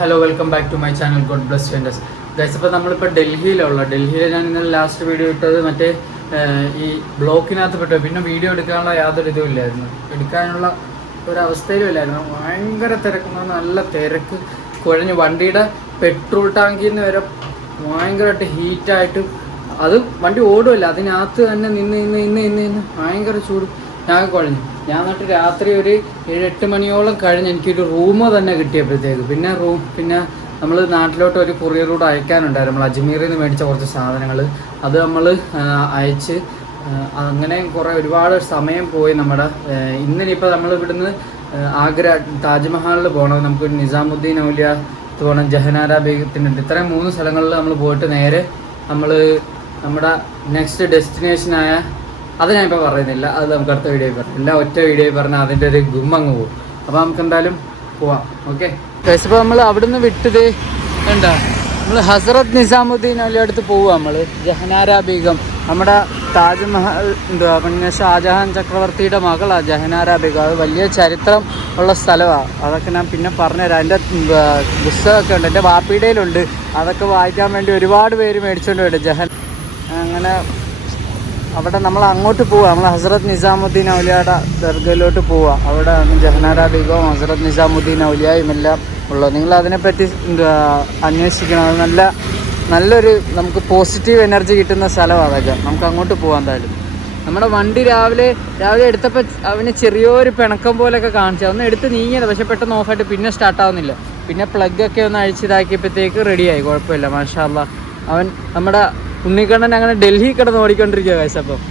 Hello welcome back to my channel God bless vendors guys. അപ്പോൾ നമ്മളിപ്പോൾ ഡൽഹിയിൽ ഞാൻ ഇന്നലെ ലാസ്റ്റ് വീഡിയോ ഇട്ടത് മറ്റേ ഈ ബ്ലോക്കിനകത്ത് പെട്ടു. പിന്നെ വീഡിയോ എടുക്കാനുള്ള യാതൊരു ഇതും ഇല്ലായിരുന്നു, എടുക്കാനുള്ള ഒരവസ്ഥയിലും ഇല്ലായിരുന്നു. ഭയങ്കര തിരക്ക്, നല്ല തിരക്ക് കുഴഞ്ഞ് വണ്ടിയുടെ പെട്രോൾ ടാങ്കിൽ നിന്ന് വരെ ഭയങ്കരമായിട്ട് ഹീറ്റായിട്ട് അത് വണ്ടി ഓടുമല്ല, അതിനകത്ത് തന്നെ നിന്ന് ഭയങ്കര ചൂട്. ഞാൻ കുഴഞ്ഞു. ഞാൻ എന്നിട്ട് രാത്രി ഒരു 7-8 മണിയോളം കഴിഞ്ഞ് എനിക്കൊരു റൂം തന്നെ കിട്ടിയപ്പോഴത്തേക്ക് പിന്നെ നമ്മൾ നാട്ടിലോട്ട് ഒരു കൊറിയർ അയക്കാനുണ്ടായിരുന്നു. നമ്മൾ അജ്മീറിൽ നിന്ന് മേടിച്ച കുറച്ച് സാധനങ്ങൾ അത് നമ്മൾ അയച്ച് അങ്ങനെ ഒരുപാട് സമയം പോയി. ഇന്നിപ്പോൾ നമ്മൾ ഇവിടുന്ന് ആഗ്ര താജ്മഹലിൽ പോകണം, നമുക്ക് നിസാമുദ്ദീൻ ഔലിയ പോകണം, ജഹനാര ബീഗത്തിനുണ്ട്. ഇത്രയും 3 സ്ഥലങ്ങളിൽ നമ്മൾ പോയിട്ട് നേരെ നമ്മൾ നമ്മുടെ നെക്സ്റ്റ് ഡെസ്റ്റിനേഷനായ അത് ഞാനിപ്പോൾ പറയുന്നില്ല, അത് നമുക്ക് അടുത്ത വീഡിയോയിൽ പറയാം. എല്ലാം ഒറ്റ വീഡിയോയിൽ പറഞ്ഞാൽ അതിൻ്റെ ഒരു ഗുമ്മങ്ങ് പോകും. അപ്പോൾ നമുക്ക് എന്തായാലും പോവാം. ഓക്കെ, ഇപ്പോൾ നമ്മൾ അവിടുന്ന് വിട്ടത് എന്താ, നമ്മൾ ഹസ്രത്ത് നിസാമുദ്ദീൻ അലി അടുത്ത് പോവുക. നമ്മൾ ജഹനാര ബീഗം, നമ്മുടെ താജ്മഹൽ പിന്നെ ഷാജഹാൻ ചക്രവർത്തിയുടെ മകളാണ് ജഹനാര ബീഗം. അത് വലിയ ചരിത്രം ഉള്ള സ്ഥലമാണ്. അതൊക്കെ ഞാൻ പിന്നെ പറഞ്ഞുതരാം. എൻ്റെ പുസ്തകമൊക്കെ ഉണ്ട്, എൻ്റെ വാപ്പിയുടെയിലുണ്ട്. അതൊക്കെ വായിക്കാൻ വേണ്ടി ഒരുപാട് പേര് മേടിച്ചുകൊണ്ട് വരും. അങ്ങനെ അവിടെ നമ്മൾ അങ്ങോട്ട് പോവുക. നമ്മൾ ഹസ്രത്ത് നിസാമുദ്ദീൻ ഔലിയയുടെ ദർഗയിലോട്ട് പോവുക. അവിടെ ജഹനാര ബീഗവും ഹസ്രത്ത് നിസാമുദ്ദീൻ ഔലിയയും എല്ലാം ഉള്ളത്. നിങ്ങൾ അതിനെപ്പറ്റി അന്വേഷിക്കണം. അത് നല്ലൊരു നമുക്ക് പോസിറ്റീവ് എനർജി കിട്ടുന്ന സ്ഥലമാണ് അതൊക്കെ. നമുക്ക് അങ്ങോട്ട് പോകാം. എന്തായാലും നമ്മുടെ വണ്ടി രാവിലെ എടുത്തപ്പോൾ അവന് ചെറിയൊരു പിണക്കം പോലെയൊക്കെ കാണിച്ചു. ഒന്ന് എടുത്ത് നീങ്ങിയത്, പക്ഷെ പെട്ടെന്ന് ഓഫായിട്ട് പിന്നെ സ്റ്റാർട്ടാവുന്നില്ല. പിന്നെ പ്ലഗൊക്കെ ഒന്ന് അഴിച്ചിതാക്കിയപ്പോഴത്തേക്ക് റെഡിയായി, കുഴപ്പമില്ല, മാഷാ അല്ലാ. അവൻ നമ്മുടെ ഉണ്ണിക്കണ്ണൻ അങ്ങനെ ഡൽഹി കിടന്ന് ഓടിക്കൊണ്ടിരിക്കുക ഗൈസ്. അപ്പം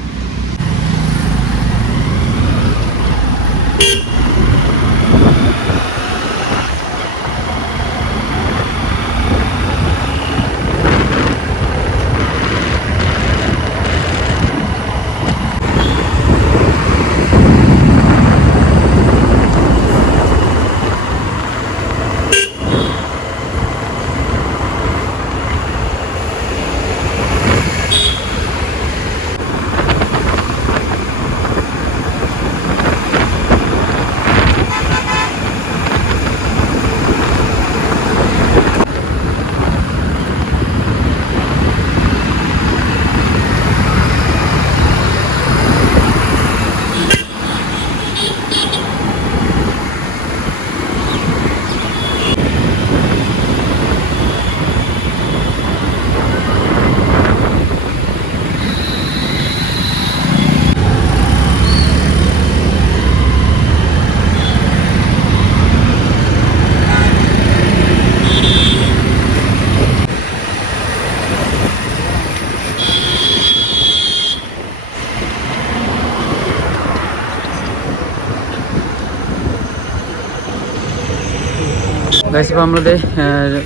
ഇപ്പോൾ നമ്മളിത്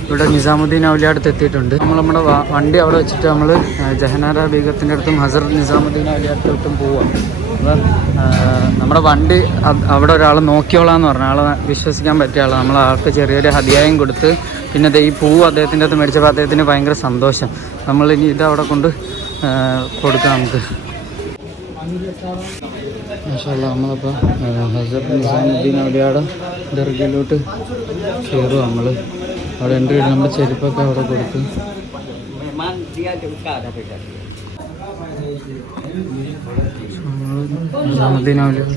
ഇവിടെ നിസാമുദ്ദീൻ ഔലിയ അടുത്ത് എത്തിയിട്ടുണ്ട്. നമ്മുടെ വണ്ടി അവിടെ വെച്ചിട്ട് നമ്മൾ ജഹനാര ബീഗത്തിൻ്റെ അടുത്തും ഹസ്രത്ത് നിസാമുദ്ദീൻ ഔലിയ അടുത്തോട്ടും പോവാം. അപ്പോൾ നമ്മുടെ വണ്ടി അവിടെ ഒരാൾ നോക്കിയോളാന്ന് പറഞ്ഞ ആളെ വിശ്വസിക്കാൻ പറ്റിയ ആൾ. നമ്മൾ ആൾക്ക് ചെറിയൊരു ഹദിയായും കൊടുത്ത് പിന്നെ ഈ പൂവ് അദ്ദേഹത്തിൻ്റെ അടുത്ത് മേടിച്ചപ്പോൾ അദ്ദേഹത്തിന് ഭയങ്കര സന്തോഷം. നമ്മളിനി ഇത് അവിടെ കൊണ്ട് കൊടുക്കാം നമുക്ക്. മാഷാഅല്ലാ, നമ്മളിപ്പോൾ ഹസ്രത്ത് നിസാമുദ്ദീൻ ഔലിയയുടെ ദർഗയിലോട്ട് കയറുക. നമ്മൾ അവിടെ എൻട്രി ചെയ്ത് നമ്മുടെ ചെരുപ്പൊക്കെ അവിടെ കൊടുത്ത് നിസാമുദ്ദീൻ ഔലിയയുടെ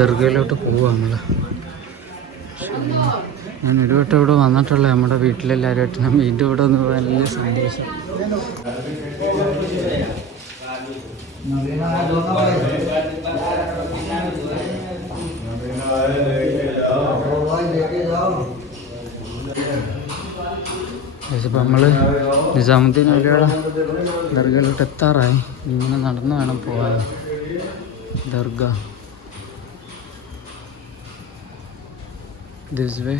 ദർഗയിലോട്ട് പോവുക. ഞാൻ ഒരു വട്ടം ഇവിടെ വന്നിട്ടുള്ള നമ്മുടെ വീട്ടിലെല്ലാവരുമായിട്ട് ഞാൻ വീണ്ടും ഇവിടെ ഒന്ന് വലിയ സന്തോഷം. ഇപ്പം നമ്മൾ നിസാമുദ്ദീൻ ഔലിയയുടെ ദർഗയിലോട്ട് എത്താറായി. ഇങ്ങനെ നടന്ന് വേണം പോകാൻ. Dargah this way.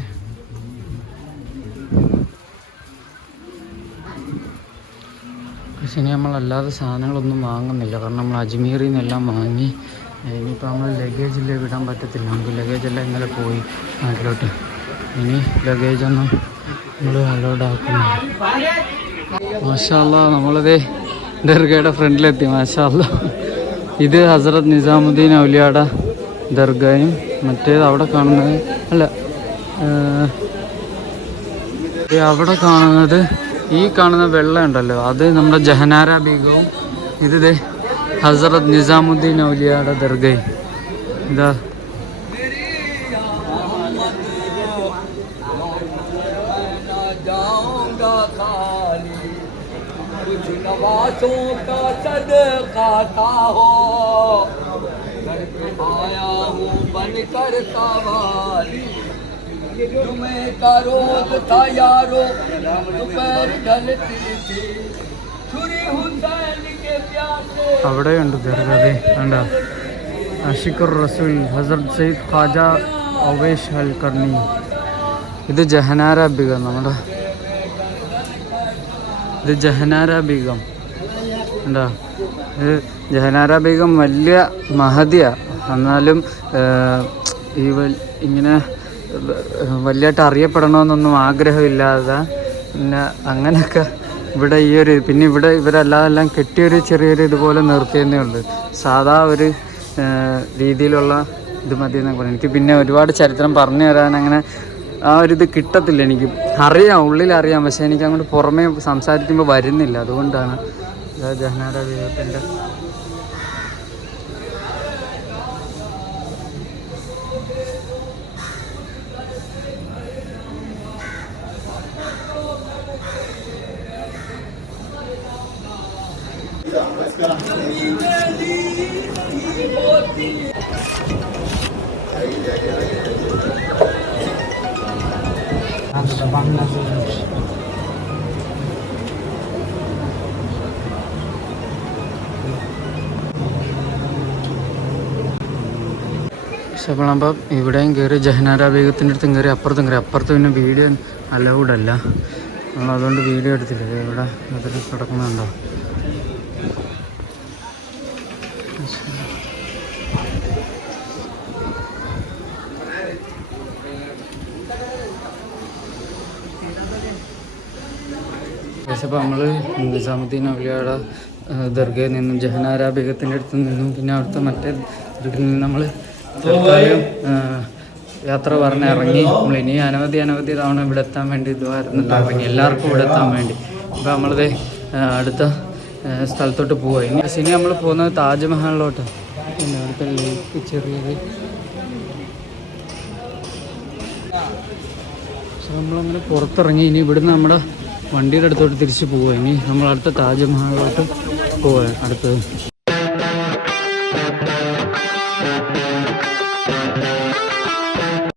പക്ഷേ ഇനി നമ്മളല്ലാതെ സാധനങ്ങളൊന്നും വാങ്ങുന്നില്ല, കാരണം നമ്മൾ അജ്മീറിൽ നിന്നെല്ലാം വാങ്ങി. ഇനിയിപ്പോൾ നമ്മൾ ലഗേജിൽ വിടാൻ പറ്റത്തില്ല. നമുക്ക് ലഗേജെല്ലാം ഇന്നലെ പോയി നാട്ടിലോട്ട്. ഇനി ലഗേജൊന്നും നമ്മൾ അലോഡ് ആക്കുന്നില്ല. മാഷാ അല്ലാ, നമ്മളിത് ദർഗയുടെ ഫ്രണ്ടിലെത്തി. മാഷാ അല്ലാ, ഇത് ഹസ്രത്ത് നിസാമുദ്ദീൻ ഔലിയയുടെ ദർഗയും മറ്റേത് അവിടെ കാണുന്നത് അല്ല അവിടെ കാണുന്നത് ഈ കാണുന്ന വെള്ളം ഉണ്ടല്ലോ, അത് നമ്മുടെ ജഹനാര ബീഗവും ഇത് ഹസരത് നിസാമുദ്ദീൻ ഔലിയയുടെ ദർഗയും. ഇതാ അവിടെയുണ്ട് ദർഗ. കണ്ട അഷിഖുർ റസൂൽ ഹസരത് സയ്യിദ് ഖാജ ഒവൈസ് അൽ കർണി. ഇത് ജഹനാര ബീഗം. നമ്മുടെ ഇത് ജഹനാര ബീഗം എന്താ, ഇത് ജഹനാര ബീഗം വലിയ മഹദിയ. എന്നാലും ഈ ഇങ്ങനെ വലിയായിട്ട് അറിയപ്പെടണമെന്നൊന്നും ആഗ്രഹമില്ലാതെ പിന്നെ അങ്ങനെയൊക്കെ ഇവിടെ ഈ ഒരു പിന്നെ ഇവിടെ ഇവരല്ലാതെല്ലാം കെട്ടിയൊരു ചെറിയൊരു ഇതുപോലെ നിർത്തിയെന്നേ ഉള്ളൂ. സാധാ ഒരു രീതിയിലുള്ള ഇത് മതി എന്നൊക്കെ പറഞ്ഞു. എനിക്ക് പിന്നെ ഒരുപാട് ചരിത്രം പറഞ്ഞു തരാൻ അങ്ങനെ ആ ഒരിത് കിട്ടത്തില്ല. എനിക്ക് അറിയാം, ഉള്ളിലറിയാം, പക്ഷേ എനിക്ക് അങ്ങോട്ട് പുറമേ സംസാരിക്കുമ്പോൾ വരുന്നില്ല. അതുകൊണ്ടാണ് ജഹനാര ബീഗത്തിൻ്റെ അപ്പം ഇവിടെയും കയറി ജഹനാര ബീഗത്തിൻ്റെ അടുത്തും കയറി അപ്പുറത്തും കയറി. അപ്പുറത്ത് പിന്നെ വീഡിയോ അലൗഡല്ല, നമ്മളതുകൊണ്ട് വീഡിയോ എടുത്തില്ല. ഇവിടെ അതിൽ കിടക്കുന്നുണ്ടോ. അപ്പോൾ നമ്മൾ നിസാമുദ്ദീൻ ഔലിയയുടെ ദർഗയിൽ നിന്നും ജഹനാര ബീഗത്തിൻ്റെ അടുത്ത് നിന്നും പിന്നെ അവിടുത്തെ മറ്റേ ദർഗയിൽ നിന്നും നമ്മൾ തൽക്കാലം യാത്ര പറഞ്ഞ് ഇറങ്ങി. നമ്മൾ ഇനി അനവധി തവണ ഇവിടെ എത്താൻ വേണ്ടി ഇതുവായിരുന്നിട്ട് ഇറങ്ങി, എല്ലാവർക്കും ഇവിടെ എത്താൻ വേണ്ടി. അപ്പോൾ നമ്മളത് അടുത്ത സ്ഥലത്തോട്ട് പോവുക. ഇനി നമ്മൾ പോകുന്നത് താജ്മഹലിലോട്ട്. പിന്നെ അവിടുത്തെ ലേക്ക് ചെറിയത്. പക്ഷെ നമ്മളങ്ങനെ പുറത്തിറങ്ങി. ഇനി ഇവിടുന്ന് നമ്മുടെ വണ്ടിയുടെ അടുത്തോട്ട് തിരിച്ച് പോവുക. ഇനി നമ്മൾ അടുത്ത താജ്മഹലിലോട്ട് പോവുക അടുത്തത്.